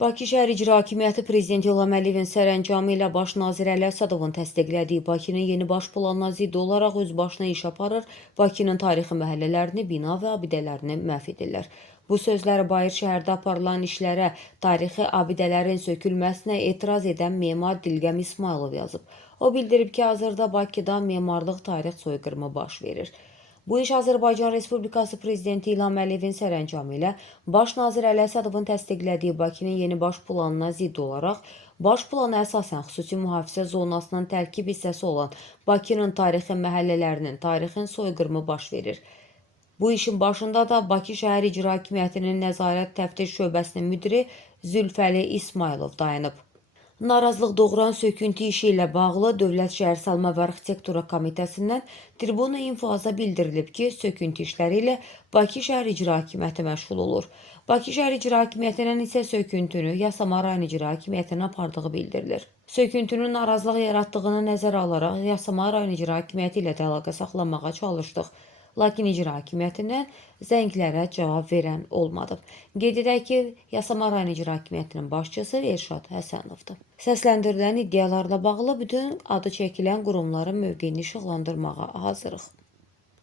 Bakı şəhər İcra Hakimiyyəti Prezident İlham Əliyevin sərəncamı ilə Baş nazir Əli Əsədovun təsdiqlədiyi Bakının yeni baş planına zidd olaraq öz başına iş aparır, Bakının tarixi məhəllələrini, bina və abidələrini məhv edirlər. Bu sözləri Bayır şəhərdə aparılan işlərə, tarixi abidələrin sökülməsinə etiraz edən memar Dilqəm İsmailov yazıb. O bildirib ki, hazırda Bakıda memarlıq tarix soyqırımı baş verir. Bu iş Azərbaycan Respublikası Prezidenti İlham Əliyevin sərəncamı ilə Baş nazir Əli Əsədovun təsdiqlədiyi Bakının yeni baş planına zidd olaraq, baş plana əsasən xüsusi mühafizə zonasının tərkib hissəsi olan Bakının tarixi məhəllələrinin tarixin soyqırımı baş verir. Bu işin başında da Bakı şəhər İcra Hakimiyyətinin Nəzarət Təftiş şöbəsinin müdiri Zülfəli İsmailov dayanıb. Narazılıq doğuran söküntü işi ilə bağlı Dövlət Şəhərsalma və Arxitektura Komitəsindən Tribuna infoaza bildirilib ki, söküntü işləri ilə Bakı şəhər İcra Hakimiyyəti məşğul olur. Bakı şəhər İcra Hakimiyyətindən isə söküntünü Yasamal rayon İcra Hakimiyyətinə apardığı bildirilir. Söküntünün narazılıq yaratdığını nəzərə alaraq Yasamal rayon İcra Hakimiyyəti ilə də əlaqə saxlamağa çalışdıq. Lakin icra hakimiyyətindən zənglərə cavab verən olmadı. Qeyd edək ki, Yasamal rayon İcra Hakimiyyətinin başçısı Elşad Həsənovdur. Səsləndirilən iddialarla bağlı bütün adı çəkilən qurumların mövqeyini işıqlandırmağa hazırıq.